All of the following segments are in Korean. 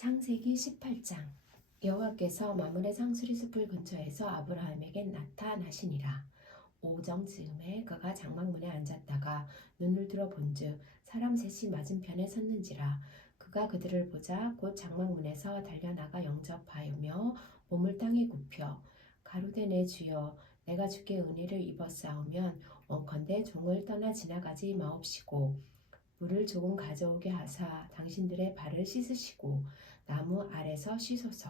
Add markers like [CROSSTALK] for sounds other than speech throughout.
창세기 18장 여호와께서 마므레 상수리 숲을 근처에서 아브라함에게 나타나시니라. 오정 즈음에 그가 장막문에 앉았다가 눈을 들어 본즉 사람 셋이 맞은편에 섰는지라 그가 그들을 보자 곧 장막문에서 달려나가 영접하여며 몸을 땅에 굽혀 가로되 내 주여 내가 주께 은혜를 입었사오면 원컨대 종을 떠나 지나가지 마옵시고 물을 조금 가져오게 하사 당신들의 발을 씻으시고 나무 아래서 씻소서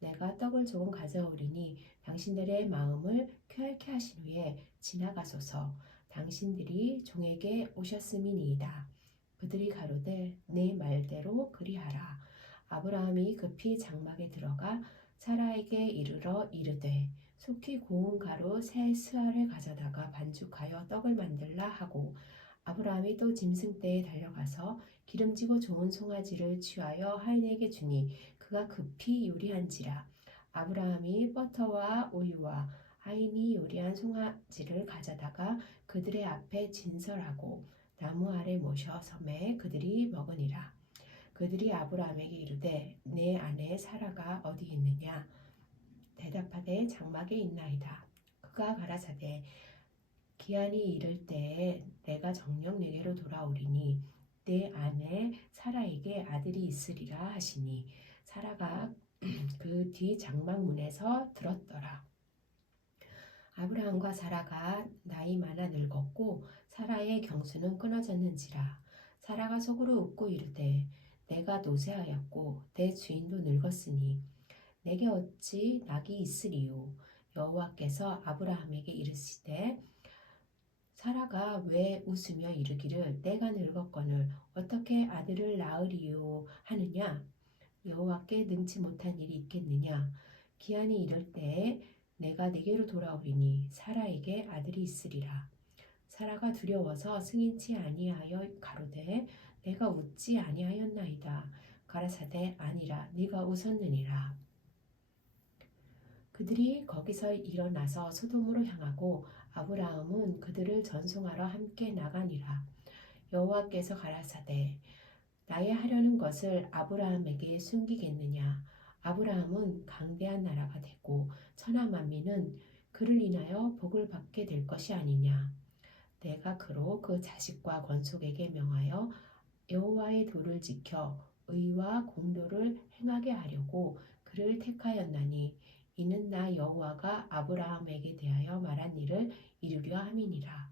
내가 떡을 조금 가져오리니 당신들의 마음을 쾌활케 하신 후에 지나가소서. 당신들이 종에게 오셨음이니이다. 그들이 가로되 내 말대로 그리하라. 아브라함이 급히 장막에 들어가 사라에게 이르러 이르되 속히 고운 가루 새 스알을 가져다가 반죽하여 떡을 만들라 하고 아브라함이 또 짐승 떼에 달려가서 기름지고 좋은 송아지를 취하여 하인에게 주니 그가 급히 요리한지라. 아브라함이 버터와 우유와 하인이 요리한 송아지를 가져다가 그들의 앞에 진설하고 나무 아래 모셔 섬에 그들이 먹으니라. 그들이 아브라함에게 이르되 내 아내 사라가 어디 있느냐? 대답하되 장막에 있나이다. 그가 가라사대 기한이 이를 때에 내가 정녕 내게로 돌아오리니 내 아내 사라에게 아들이 있으리라 하시니 사라가 [CLEARS THROAT] 그 뒤 장막문에서 들었더라. 아브라함과 사라가 나이 많아 늙었고 사라의 경수는 끊어졌는지라 사라가 속으로 웃고 이르되 내가 노쇠하였고 내 주인도 늙었으니 내게 어찌 낙이 있으리요 여호와께서 아브라함에게 이르시되 사라가 왜 웃으며 이르기를 내가 늙었거늘 어떻게 아들을 낳으리요? 하느냐? 여호와께 능치 못한 일이 있겠느냐? 기한이 이럴 때에 내가 내게로 돌아오리니 사라에게 아들이 있으리라. 사라가 두려워서 승인치 아니하여 가로되 내가 웃지 아니하였나이다. 가라사대 아니라 네가 웃었느니라. 그들이 거기서 일어나서 소돔으로 향하고 아브라함은 그들을 전송하러 함께 나가니라. 여호와께서 가라사대 나의 하려는 것을 아브라함에게 숨기겠느냐 아브라함은 강대한 나라가 되고 천하 만민은 그를 인하여 복을 받게 될 것이 아니냐 내가 그로 그 자식과 권속에게 명하여 여호와의 도를 지켜 의와 공도를 행하게 하려고 그를 택하였나니 이는 나 여호와가 아브라함에게 대하여 말한 일을 이루려 함이니라.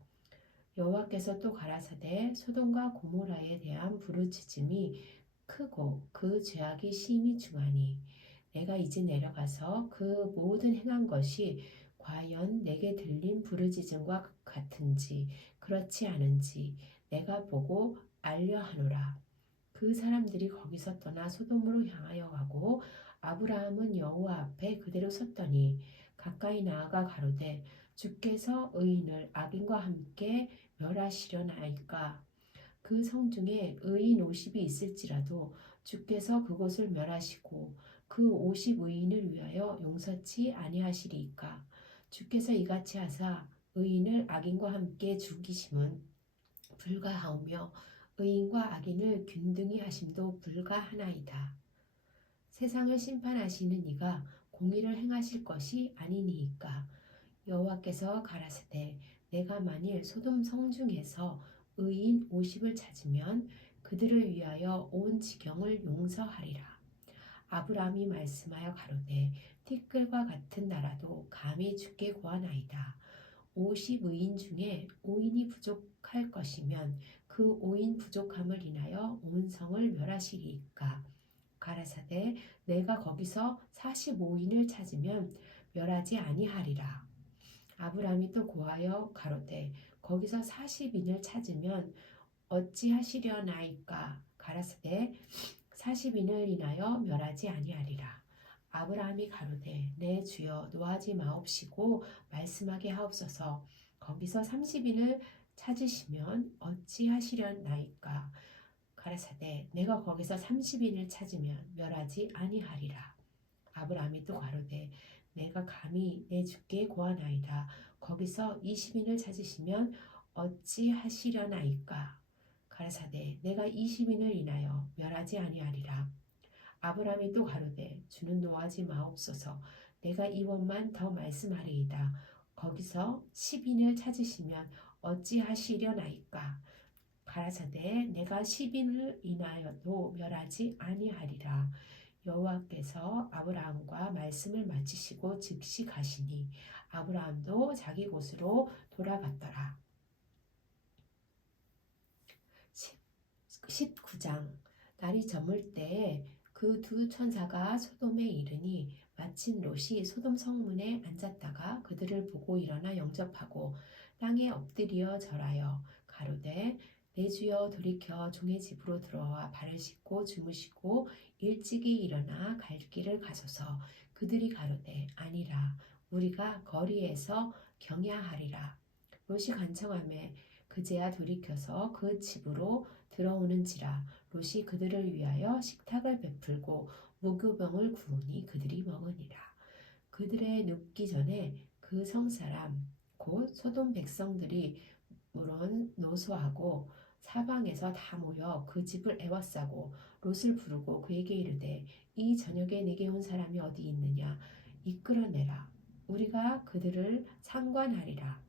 여호와께서 또 가라사대 소돔과 고모라에 대한 부르짖음이 크고 그 죄악이 심히 중하니 내가 이제 내려가서 그 모든 행한 것이 과연 내게 들린 부르짖음과 같은지 그렇지 않은지 내가 보고 알려 하노라. 그 사람들이 거기서 떠나 소돔으로 향하여 가고 아브라함은 여호와 앞에 그대로 섰더니 가까이 나아가 가로되 주께서 의인을 악인과 함께 멸하시려나이까 그 성중에 의인 50이 있을지라도 주께서 그곳을 멸하시고 그50 의인을 위하여 용서치 아니하시리이까 주께서 이같이 하사 의인을 악인과 함께 죽이심은 불가하오며 의인과 악인을 균등히 하심도 불가하나이다. 세상을 심판하시는 이가 공의를 행하실 것이 아니니이까 여호와께서 가라사대 내가 만일 소돔 성중에서 의인 50을 찾으면 그들을 위하여 온 지경을 용서하리라. 아브라함이 말씀하여 가로되 티끌과 같은 나라도 감히 죽게 구하나이다. 50 의인 중에 5인이 부족할 것이면 그 5인 부족함을 인하여 온 성을 멸하시리이까. 가라사대 내가 거기서 45인을 찾으면 멸하지 아니하리라. 아브라함이 또 고하여 가로되 거기서 40인을 찾으면 어찌하시려나이까 가라사대 40인을 인하여 멸하지 아니하리라. 아브라함이 가로되 내 주여 노하지 마옵시고 말씀하게 하옵소서 거기서 30인을 찾으시면 어찌하시려나이까 가라사대 내가 거기서 30인을 찾으면 멸하지 아니하리라. 아브라함이 또 가로되 내가 감히 내 주께 고하나이다. 거기서 20인을 찾으시면 어찌하시려나이까. 가라사대 내가 20인을 인하여 멸하지 아니하리라. 아브라함이 또 가로되 주는 노하지 마옵소서 내가 이원만 더 말씀하리이다 거기서 10인을 찾으시면 어찌하시려나이까 가라사대 내가 10인을 인하여도 멸하지 아니하리라. 여호와께서 아브라함과 말씀을 마치시고 즉시 가시니 아브라함도 자기 곳으로 돌아갔더라. 19장. 날이 저물 때그두 천사가 소돔에 이르니 마침 롯이 소돔 성문에 앉았다가 그들을 보고 일어나 영접하고 땅에 엎드려 절하여 가로되 내 주여 돌이켜 종의 집으로 들어와 발을 씻고 주무시고 일찍이 일어나 갈 길을 가소서. 그들이 가로되 아니라 우리가 거리에서 경야하리라. 롯이 간청함에 그제야 돌이켜서 그 집으로 들어오는지라 롯이 그들을 위하여 식탁을 베풀고 무교병을 구우니 그들이 먹으니라. 그들의 눕기 전에 그 성사람 곧 소돔 백성들이 물론 노소하고 사방에서 다 모여 그 집을 애워싸고 롯을 부르고 그에게 이르되 이 저녁에 내게 온 사람이 어디 있느냐? 이끌어내라. 우리가 그들을 상관하리라.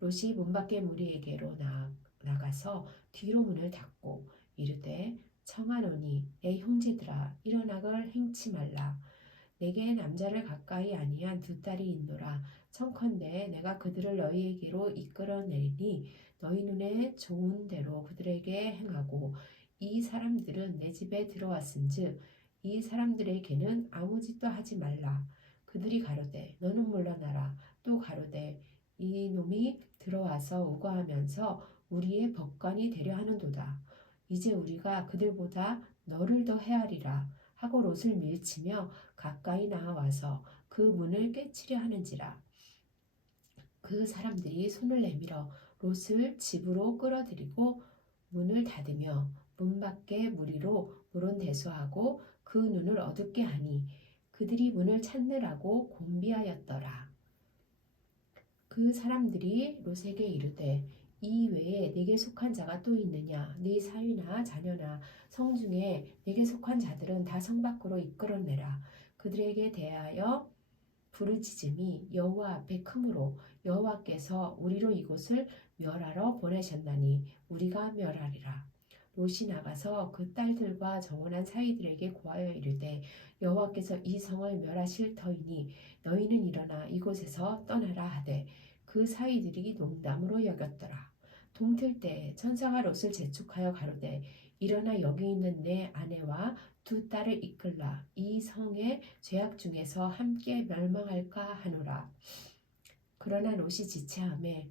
롯이 문 밖에 무리에게로 나, 나가서 뒤로 문을 닫고 이르되 청하노니 내 형제들아 일어나걸 행치 말라. 내게 남자를 가까이 아니한 두 딸이 있노라. 청컨대 내가 그들을 너희에게로 이끌어내리니 너희 눈에 좋은 대로 그들에게 행하고 이 사람들은 내 집에 들어왔은즉 이 사람들에게는 아무 짓도 하지 말라. 그들이 가로되 너는 물러나라. 또 가로되 이 놈이 들어와서 우거하면서 우리의 법관이 되려 하는도다. 이제 우리가 그들보다 너를 더 헤아리라. 하고 롯을 밀치며 가까이 나와서 그 문을 깨치려 하는지라. 그 사람들이 손을 내밀어 롯을 집으로 끌어들이고 문을 닫으며 문 밖에 무리로 물은 대수하고 그 눈을 어둡게 하니 그들이 문을 찾느라고 곤비하였더라. 그 사람들이 롯에게 이르되 이 외에 내게 속한 자가 또 있느냐 네 사위나 자녀나 성 중에 내게 속한 자들은 다 성 밖으로 이끌어내라 그들에게 대하여 부르짖음이 여호와 앞에 크므로 여호와께서 우리로 이곳을 멸하러 보내셨나니 우리가 멸하리라. 롯이 나가서 그 딸들과 정원한 사이들에게 고하여 이르되 여호와께서 이 성을 멸하실 터이니 너희는 일어나 이곳에서 떠나라 하되 그 사이들이 농담으로 여겼더라. 동틀 때 천사가 롯을 재촉하여 가로되 일어나 여기 있는 내 아내와 두 딸을 이끌라. 이 성의 죄악 중에서 함께 멸망할까 하노라. 그러나 롯이 지체함에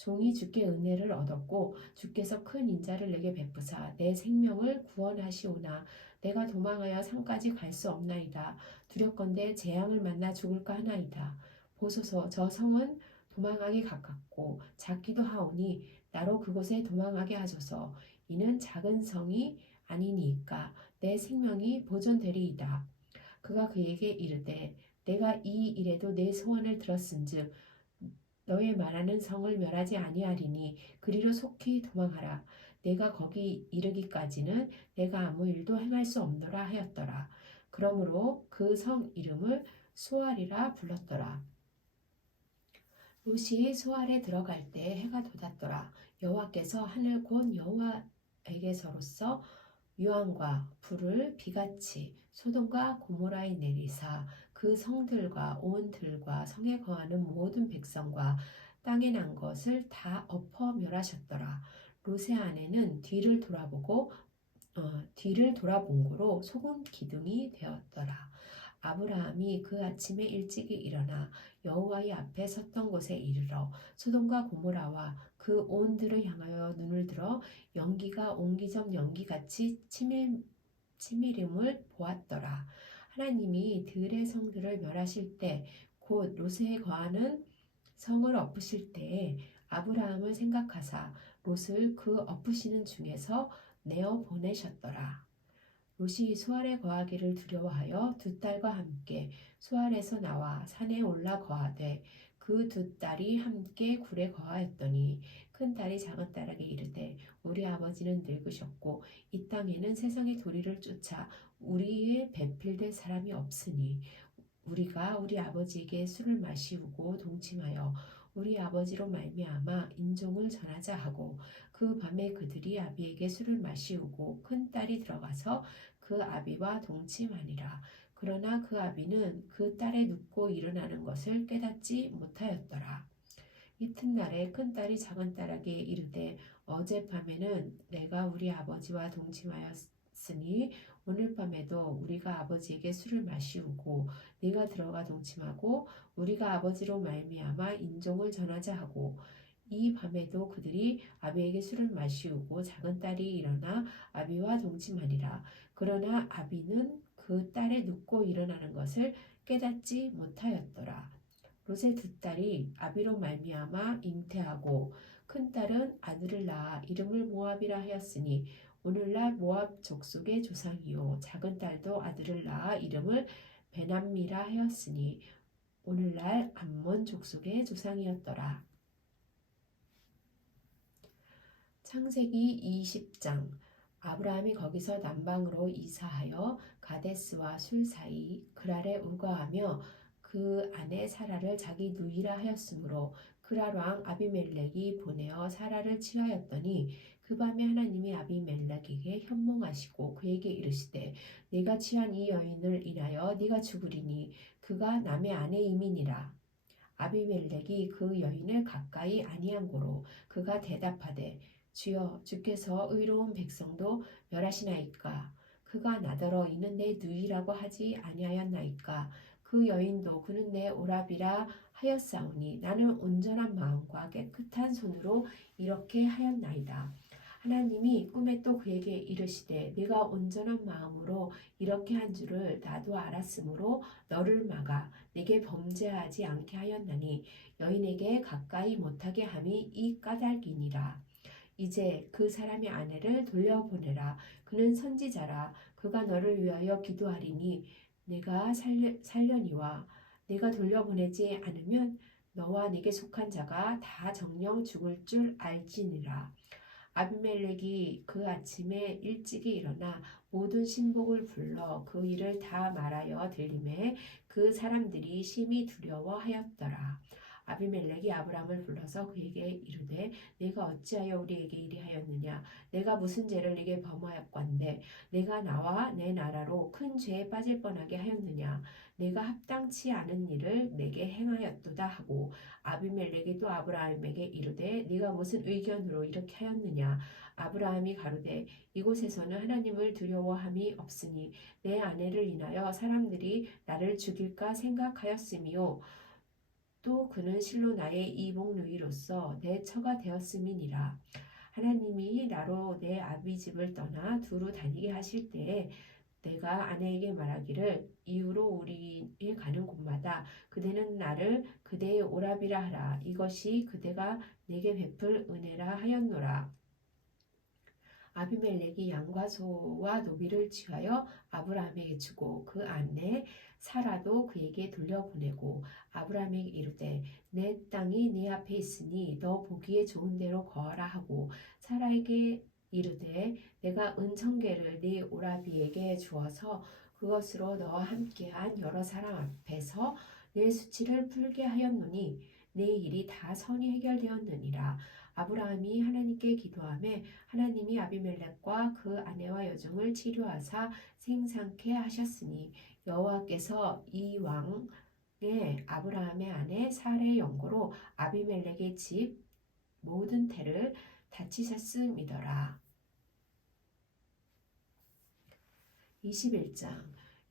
종이 주께 은혜를 얻었고 주께서 큰 인자를 내게 베푸사 내 생명을 구원하시오나 내가 도망하여 산까지 갈 수 없나이다 두렵건대 재앙을 만나 죽을까 하나이다 보소서 저 성은 도망하기 가깝고 작기도 하오니 나로 그곳에 도망하게 하소서. 이는 작은 성이 아니니까 내 생명이 보존되리이다. 그가 그에게 이르되 내가 이 일에도 내 소원을 들었은즉 너의 말하는 성을 멸하지 아니하리니 그리로 속히 도망하라. 내가 거기 이르기까지는 내가 아무 일도 행할 수 없노라 하였더라. 그러므로 그 성 이름을 수알이라 불렀더라. 롯이 수알에 들어갈 때 해가 돋았더라. 여호와께서 하늘 곧 여호와에게서로서 유황과 불을 비같이 소돔과 고모라에 내리사 그 성들과 온 들과 성에 거하는 모든 백성과 땅에 난 것을 다 엎어 멸하셨더라. 롯의 아내는 뒤를 돌아보고 어, 뒤를 돌아본 고로 소금 기둥이 되었더라. 아브라함이 그 아침에 일찍이 일어나 여호와의 앞에 섰던 곳에 이르러 소돔과 고모라와 그 온들을 향하여 눈을 들어 연기가 옹기적 연기같이 치밀, 치밀음을 보았더라. 하나님이 들의 성들을 멸하실 때곧 롯에 거하는 성을 엎으실 때에 아브라함을 생각하사 롯을 그 엎으시는 중에서 내어 보내셨더라. 롯이 수알에 거하기를 두려워하여 두 딸과 함께 수알에서 나와 산에 올라 거하되 그 두 딸이 함께 굴에 거하였더니 큰 딸이 작은 딸에게 이르되 우리 아버지는 늙으셨고 이 땅에는 세상의 도리를 쫓아 우리의 배필될 사람이 없으니 우리가 우리 아버지에게 술을 마시우고 동침하여 우리 아버지로 말미암아 인종을 전하자 하고 그 밤에 그들이 아비에게 술을 마시우고 큰 딸이 들어가서 그 아비와 동침하니라 그러나 그 아비는 그 딸의 눕고 일어나는 것을 깨닫지 못하였더라. 이튿날에 큰 딸이 작은 딸에게 이르되 어젯밤에는 내가 우리 아버지와 동침하였으니 오늘 밤에도 우리가 아버지에게 술을 마시우고 네가 들어가 동침하고 우리가 아버지로 말미암아 인종을 전하자 하고 이 밤에도 그들이 아비에게 술을 마시우고 작은 딸이 일어나 아비와 동침하니라. 그러나 아비는 그 딸의 눕고 일어나는 것을 깨닫지 못하였더라. 롯의 두 딸이 아비로 말미암아 잉태하고 큰 딸은 아들을 낳아 이름을 모압이라 하였으니 오늘날 모압 족속의 조상이요. 작은 딸도 아들을 낳아 이름을 베남미라 하였으니 오늘날 암몬 족속의 조상이었더라. 창세기 20장 아브라함이 거기서 남방으로 이사하여 가데스와 술 사이 그랄에 우거하며 그 아내 사라를 자기 누이라 하였으므로 그랄 왕 아비멜렉이 보내어 사라를 취하였더니 그 밤에 하나님이 아비멜렉에게 현몽하시고 그에게 이르시되 네가 취한 이 여인을 인하여 네가 죽으리니 그가 남의 아내임이니라. 아비멜렉이 그 여인을 가까이 아니한 고로 그가 대답하되 주여 주께서 의로운 백성도 멸하시나이까 그가 나더러 이는 내 누이라고 하지 아니하였나이까 그 여인도 그는 내 오랍이라 하였사오니 나는 온전한 마음과 깨끗한 손으로 이렇게 하였나이다. 하나님이 꿈에 또 그에게 이르시되 네가 온전한 마음으로 이렇게 한 줄을 나도 알았으므로 너를 막아 네게 범죄하지 않게 하였나니 여인에게 가까이 못하게 함이 이 까닭이니라. 이제 그 사람의 아내를 돌려보내라. 그는 선지자라. 그가 너를 위하여 기도하리니 내가 살려, 살려니와 내가 돌려보내지 않으면 너와 네게 속한 자가 다 정령 죽을 줄 알지니라. 아비멜렉이 그 아침에 일찍이 일어나 모든 신복을 불러 그 일을 다 말하여 들림에 그 사람들이 심히 두려워하였더라. 아비멜렉이 아브람을 불러서 그에게 이르되 내가 어찌하여 우리에게 이리하였느냐? 내가 무슨 죄를 네게 범하였건대? 내가 나와 내 나라로 큰 죄에 빠질 뻔하게 하였느냐? 내가 합당치 않은 일을 내게 행하였도다 하고 아비멜렉이 또 아브라함에게 이르되 네가 무슨 의견으로 이렇게 하였느냐? 아브라함이 가로되 이곳에서는 하나님을 두려워함이 없으니 내 아내를 인하여 사람들이 나를 죽일까 생각하였으미요 또 그는 실로 나의 이복 누이로서 내 처가 되었음이니라. 하나님이 나로 내 아비 집을 떠나 두루 다니게 하실 때에 내가 아내에게 말하기를 이후로 우리에 가는 곳마다 그대는 나를 그대의 오랍이라 하라. 이것이 그대가 내게 베풀 은혜라 하였노라. 아비멜렉이 양과 소와 노비를 취하여 아브라함에게 주고 그 아내 사라도 그에게 돌려보내고 아브라함에게 이르되 내 땅이 네 앞에 있으니 너 보기에 좋은 대로 거하라 하고 사라에게 이르되 내가 은청계를 네 오라비에게 주어서 그것으로 너와 함께한 여러 사람 앞에서 내 수치를 풀게 하였노니 내 일이 다 선이 해결되었느니라 아브라함이 하나님께 기도함에 하나님이 아비멜렉과 그 아내와 여종을 치료하사 생상케 하셨으니 여호와께서 이 왕의 아브라함의 아내 사례의 연고로 아비멜렉의 집 모든 태를 다치셨음이더라. 21장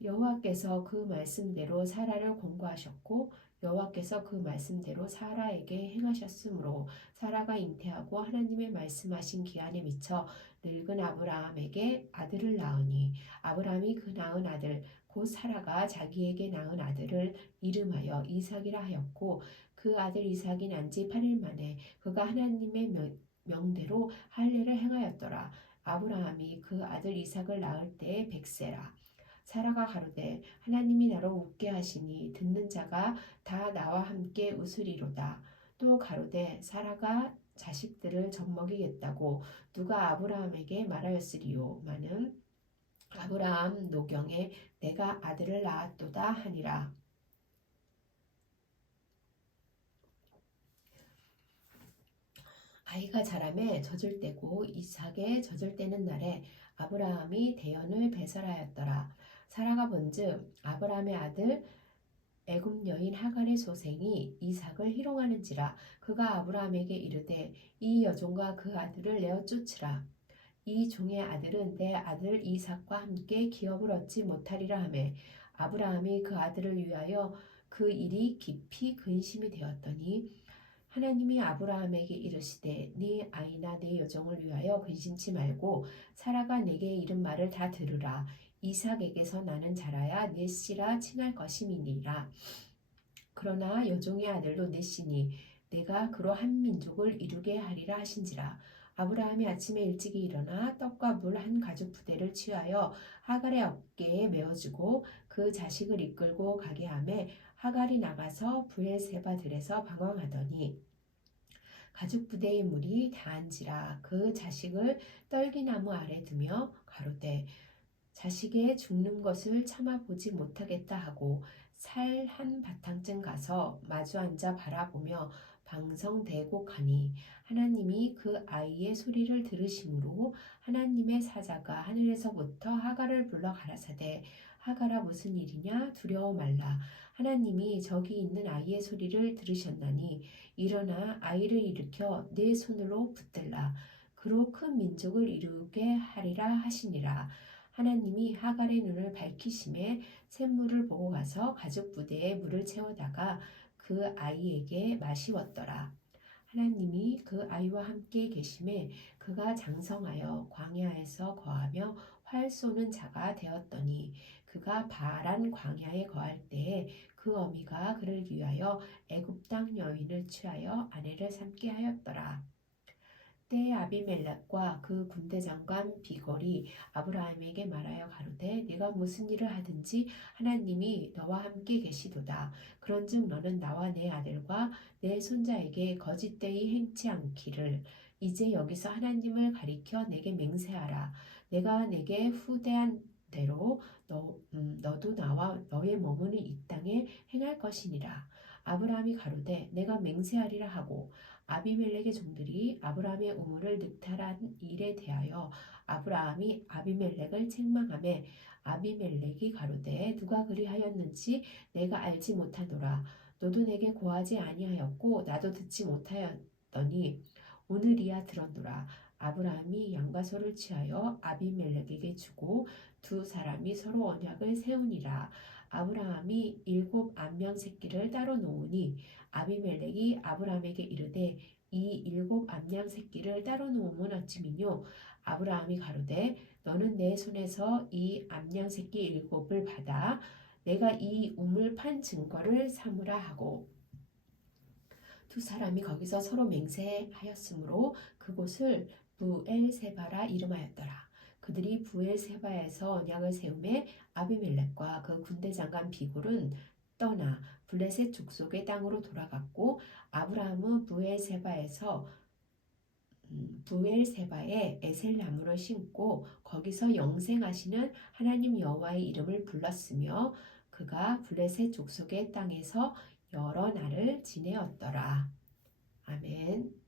여호와께서 그 말씀대로 사라를 공고하셨고 여호와께서 그 말씀대로 사라에게 행하셨으므로 사라가 잉태하고 하나님의 말씀하신 기한에 미쳐 늙은 아브라함에게 아들을 낳으니 아브라함이 그 낳은 아들 곧 사라가 자기에게 낳은 아들을 이름하여 이삭이라 하였고 그 아들 이삭이 난 지 8일 만에 그가 하나님의 명, 명대로 할례를 행하였더라. 아브라함이 그 아들 이삭을 낳을 때에 백세라. 사라가 가로되 하나님이 나로 웃게 하시니 듣는 자가 다 나와 함께 웃으리로다. 또 가로되 사라가 자식들을 젖먹이겠다고 누가 아브라함에게 말하였으리요. 마는 아브라함 노경에 내가 아들을 낳았도다 하니라. 아이가 자라매 젖을 때고 이삭의 젖을 때는 날에 아브라함이 대연을 배설하였더라. 사라가 본즉 아브라함의 아들 애굽 여인 하갈의 소생이 이삭을 희롱하는지라 그가 아브라함에게 이르되 이 여종과 그 아들을 내어 쫓으라. 이 종의 아들은 내 아들 이삭과 함께 기업을 얻지 못하리라 하매 아브라함이 그 아들을 위하여 그 일이 깊이 근심이 되었더니 하나님이 아브라함에게 이르시되 네 아이나 네 여종을 위하여 근심치 말고 사라가 내게 이른 말을 다 들으라 이삭에게서 나는 자라야 내 씨라 칭할 것임이니라. 그러나 여종의 아들도 내 씨니 내가 그로 한 민족을 이루게 하리라 하신지라. 아브라함이 아침에 일찍이 일어나 떡과 물 한 가죽 부대를 취하여 하갈의 어깨에 메어주고 그 자식을 이끌고 가게 하매 하갈이 나가서 부엘세바들에서 방황하더니 가죽 부대의 물이 다한지라. 그 자식을 떨기나무 아래 두며 가로되 자식의 죽는 것을 참아 보지 못하겠다 하고 살 한 바탕쯤 가서 마주 앉아 바라보며 방성대고 가니 하나님이 그 아이의 소리를 들으심으로 하나님의 사자가 하늘에서부터 하갈을 불러 가라사대 하갈아 무슨 일이냐? 두려워 말라. 하나님이 저기 있는 아이의 소리를 들으셨나니 일어나 아이를 일으켜 내 손으로 붙들라. 그로 큰 민족을 이루게 하리라 하시니라 하나님이 하갈의 눈을 밝히심에 샘물을 보고 가서 가죽 부대에 물을 채워다가 그 아이에게 마시웠더라. 하나님이 그 아이와 함께 계심에 그가 장성하여 광야에서 거하며 활 쏘는 자가 되었더니 그가 바란 광야에 거할 때에 그 어미가 그를 위하여 애굽 땅 여인을 취하여 아내를 삼게 하였더라. 때에 아비멜렉과 그 군대 장관 비걸이 아브라함에게 말하여 가로되 네가 무슨 일을 하든지 하나님이 너와 함께 계시도다. 그런즉 너는 나와 내 아들과 내 손자에게 거짓되이 행치 않기를 이제 여기서 하나님을 가리켜 내게 맹세하라. 내가 내게 후대한 대로 너, 음, 너도 나와 너의 머무는 이 땅에 행할 것이니라. 아브라함이 가로되 내가 맹세하리라 하고 아비멜렉의 종들이 아브라함의 우물을 늑탈한 일에 대하여 아브라함이 아비멜렉을 책망하매 아비멜렉이 가로되 누가 그리하였는지 내가 알지 못하노라. 너도 내게 고하지 아니하였고 나도 듣지 못하였더니 오늘이야 들었노라. 아브라함이 양과 소를 취하여 아비멜렉에게 주고 두 사람이 서로 언약을 세우니라 아브라함이 일곱 암양 새끼를 따로 놓으니 아비멜렉이 아브라함에게 이르되 이 일곱 암양 새끼를 따로 놓으면 어찌미뇨 아브라함이 가로되 너는 내 손에서 이 암양 새끼 일곱을 받아 내가 이 우물 판 증거를 삼으라 하고 두 사람이 거기서 서로 맹세하였으므로 그곳을 부엘세바라 이름하였더라. 그들이 부엘세바에서 언약을 세우매 아비멜렉과 그 군대 장관 비굴은 떠나 블레셋 족속의 땅으로 돌아갔고 아브라함은 부엘세바에서 음, 부엘세바에 에셀 나무를 심고 거기서 영생하시는 하나님 여호와의 이름을 불렀으며 그가 블레셋 족속의 땅에서 여러 날을 지내었더라. 아멘.